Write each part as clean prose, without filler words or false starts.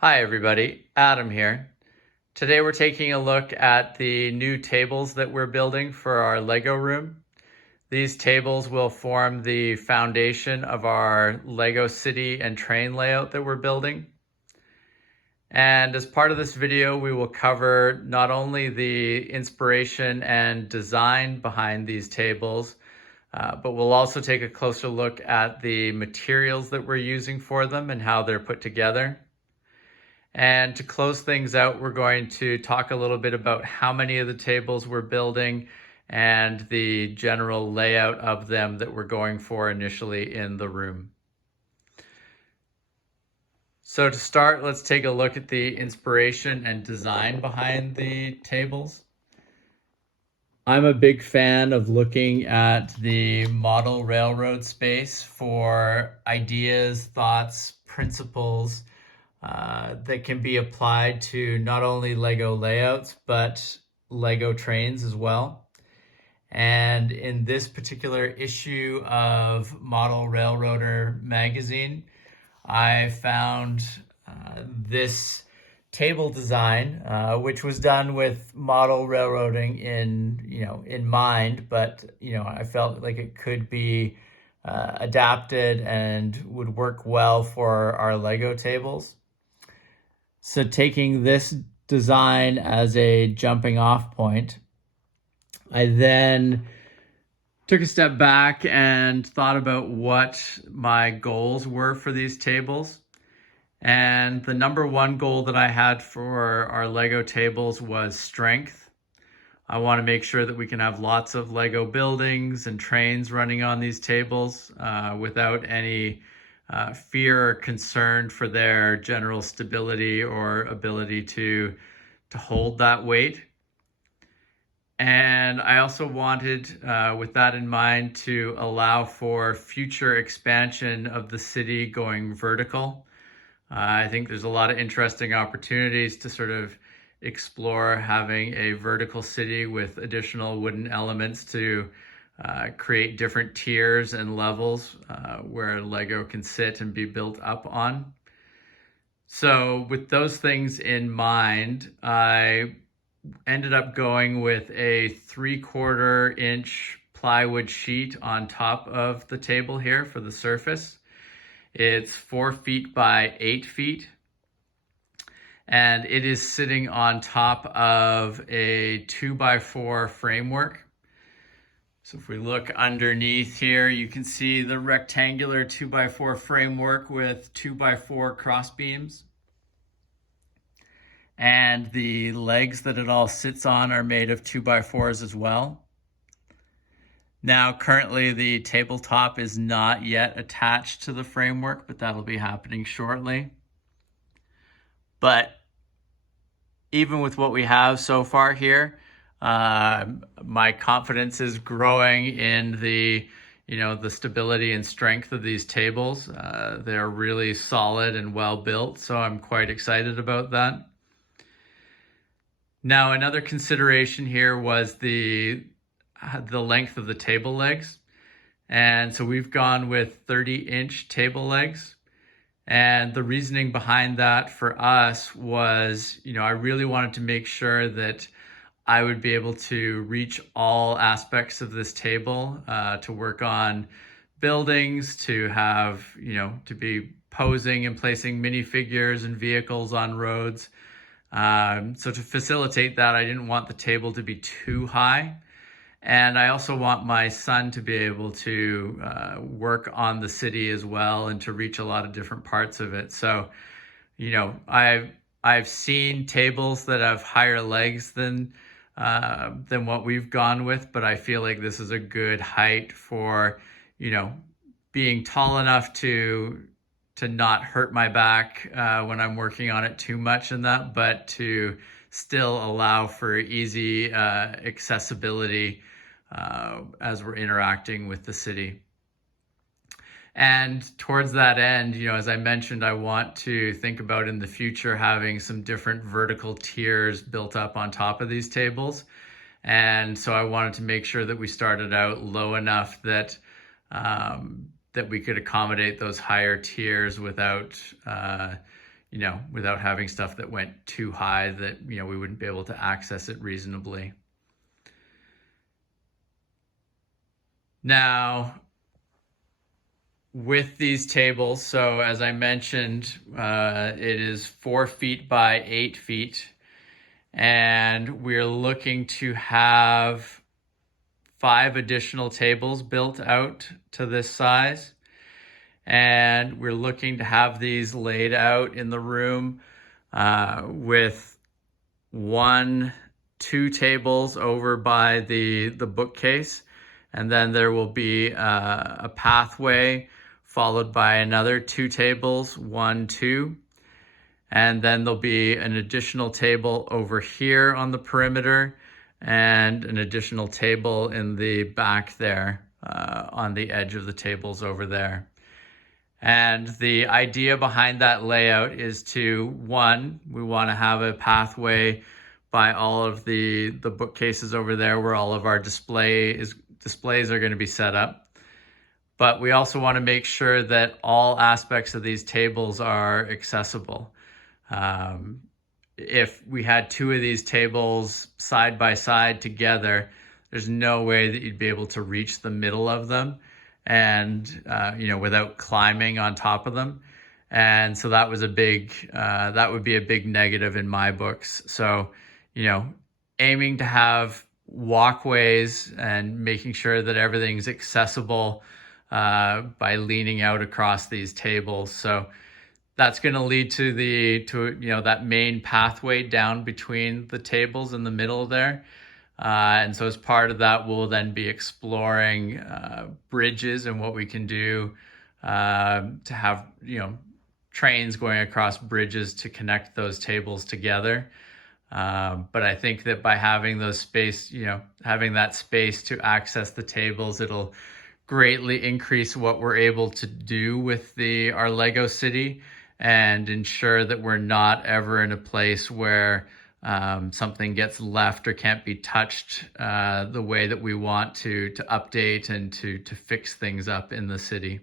Hi everybody, Adam here. Today we're taking a look at the new tables that we're building for our Lego room. These tables will form the foundation of our Lego city and train layout that we're building. And as part of this video, we will cover not only the inspiration and design behind these tables, but we'll also take a closer look at the materials that we're using for them and how they're put together. And to close things out, we're going to talk a little bit about how many of the tables we're building and the general layout of them that we're going for initially in the room. So to start, let's take a look at the inspiration and design behind the tables. I'm a big fan of looking at the model railroad space for ideas, thoughts, principles that can be applied to not only Lego layouts, but Lego trains as well. And in this particular issue of Model Railroader magazine, I found this table design, which was done with model railroading in mind, but I felt like it could be adapted and would work well for our Lego tables. So taking this design as a jumping off point, I then took a step back and thought about what my goals were for these tables. And the number one goal that I had for our Lego tables was strength. I want to make sure that we can have lots of Lego buildings and trains running on these tables without any fear or concern for their general stability or ability to hold that weight. And I also wanted, with that in mind, to allow for future expansion of the city going vertical. I think there's a lot of interesting opportunities to sort of explore having a vertical city with additional wooden elements to create different tiers and levels where Lego can sit and be built up on. So with those things in mind, I ended up going with a 3/4 inch plywood sheet on top of the table here for the surface. It's 4 feet by 8 feet. And it is sitting on top of a 2x4 framework. So if we look underneath here, you can see the rectangular 2x4 framework with 2x4 cross beams. And the legs that it all sits on are made of 2x4s as well. Now, currently the tabletop is not yet attached to the framework, but that'll be happening shortly. But even with what we have so far here, my confidence is growing in the stability and strength of these tables. They're really solid and well built, so I'm quite excited about that. Now, another consideration here was the length of the table legs. And so we've gone with 30-inch table legs. And the reasoning behind that for us was, I really wanted to make sure that I would be able to reach all aspects of this table, to work on buildings, to have, to be posing and placing minifigures and vehicles on roads. So to facilitate that, I didn't want the table to be too high. And I also want my son to be able to work on the city as well and to reach a lot of different parts of it. So, I've seen tables that have higher legs than what we've gone with, but I feel like this is a good height for, being tall enough to not hurt my back when I'm working on it too much in that, but to still allow for easy accessibility as we're interacting with the city. And towards that end, as I mentioned, I want to think about in the future having some different vertical tiers built up on top of these tables. And so I wanted to make sure that we started out low enough that that we could accommodate those higher tiers without without having stuff that went too high that, we wouldn't be able to access it reasonably. Now, with these tables, so as I mentioned, it is 4 feet by 8 feet, and we're looking to have 5 additional tables built out to this size. And we're looking to have these laid out in the room with 2 tables over by the bookcase, and then there will be a pathway followed by another 2 tables, 1, 2, and then there'll be an additional table over here on the perimeter and an additional table in the back there on the edge of the tables over there. And the idea behind that layout is to, one, we want to have a pathway by all of the bookcases over there where all of our displays are going to be set up. But we also want to make sure that all aspects of these tables are accessible. If we had 2 of these tables side by side together, there's no way that you'd be able to reach the middle of them and without climbing on top of them. And so that was that would be a big negative in my books. So, aiming to have walkways and making sure that everything's accessible by leaning out across these tables. So that's going to lead to that main pathway down between the tables in the middle there. And so as part of that, we'll then be exploring bridges and what we can do to have, trains going across bridges to connect those tables together. But I think that by having having that space to access the tables, it'll greatly increase what we're able to do with our Lego city and ensure that we're not ever in a place where something gets left or can't be touched the way that we want to update and to fix things up in the city.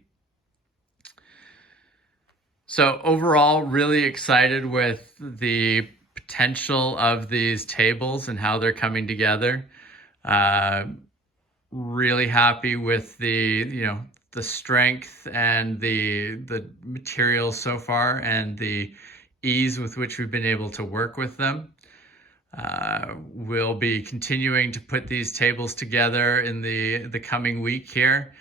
So overall, really excited with the potential of these tables and how they're coming together. Really happy with the strength and the materials so far and the ease with which we've been able to work with them. We'll be continuing to put these tables together in the coming week here,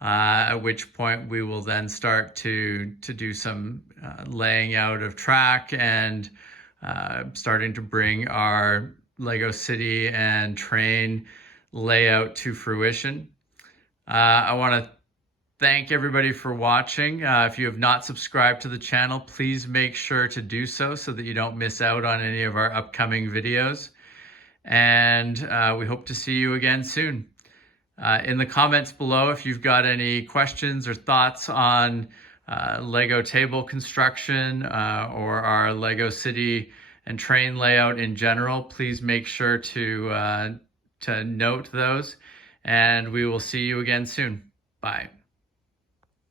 at which point we will then start to do some laying out of track and starting to bring our Lego City and train layout to fruition. I want to thank everybody for watching. If you have not subscribed to the channel, please make sure to do so that you don't miss out on any of our upcoming videos. And we hope to see you again soon. In the comments below, if you've got any questions or thoughts on Lego table construction or our Lego City and train layout in general, please make sure to note those. And we will see you again soon. Bye.